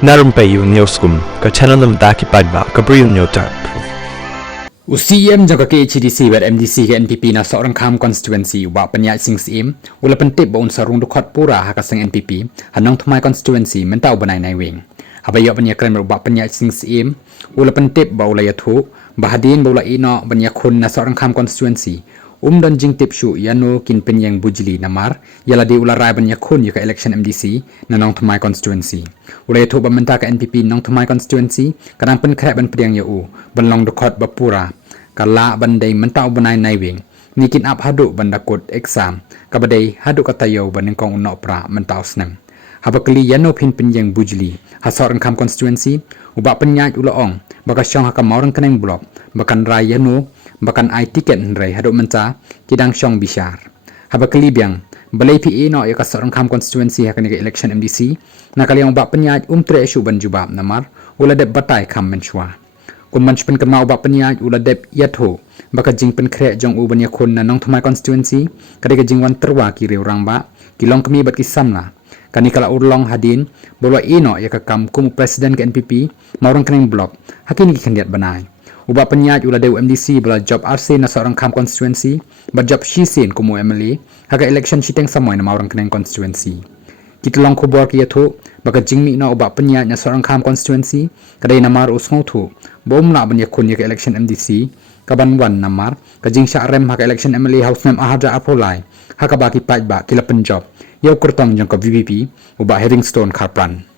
Narumpayu Newskum, ka channel nam daki padba, ka briu nyotar. UCM jaga ke HDC ber MDC ke NPP na seorang kam constituency wa penyat sing sim ula pentip ba un sarung dukhat pura ha kaseng NPP hanong thmai constituency mentau banai nai wing habaya penya krem ba penyat sing sim ula pentip ba ula yathu bahadin ba ula ino banya khun na seorang kam constituency dan jing tip shu yano kin penyang bujli namar yala di ula rai banya khun ya ka election MDC na nong thmai constituency ula yathu ba menta ka NPP nong thmai constituency kadang pen khrep ban priang ya u ban long dukhat ba pura kala bandai mentau banai naiwing nikin ap haduk bandakut exam kabadai haduk katayo baning kong unok pra mentau senang habakli yano pin penyang bujli hasor kam constituency uba penyaj ulaong baka syong haka maurang keneng blok bakan rai yano bakan ai tiket rai haduk menta kidang syong bishar habakli biang balai PE no ya kasor kam constituency haka ni election MDC nakaliang uba penyaj tre shu ban jubab namar ula de batai kam menchwa kun manch pen kemau ba penyaj ula dep yatho baka jing pen kre jong u banya khun na nong thmai constituency kadai ka jing wan terwa ki reu rang ba ki long kemi bat ki samla kani kala urlong hadin bolwa ino ya ka kam kum presiden ke NPP maurang keneng blok hakini ki kandidat banai uba penyaj ula dew MDC bala job RC na seorang kam constituency ba job shisin kumu MLA haka election shiteng samoy na maurang keneng constituency kita long kubor ki yatho baka jingmi na uba penyaj na seorang kam constituency kadai namar usngau thu bom na banya khun ya ka election MDC kaban wan namar ka jing sha rem haka election MLA house mem ahaja apolai haka baki paj ba kila penjob yau kurtong jong ka VVP uba Herringstone Karpran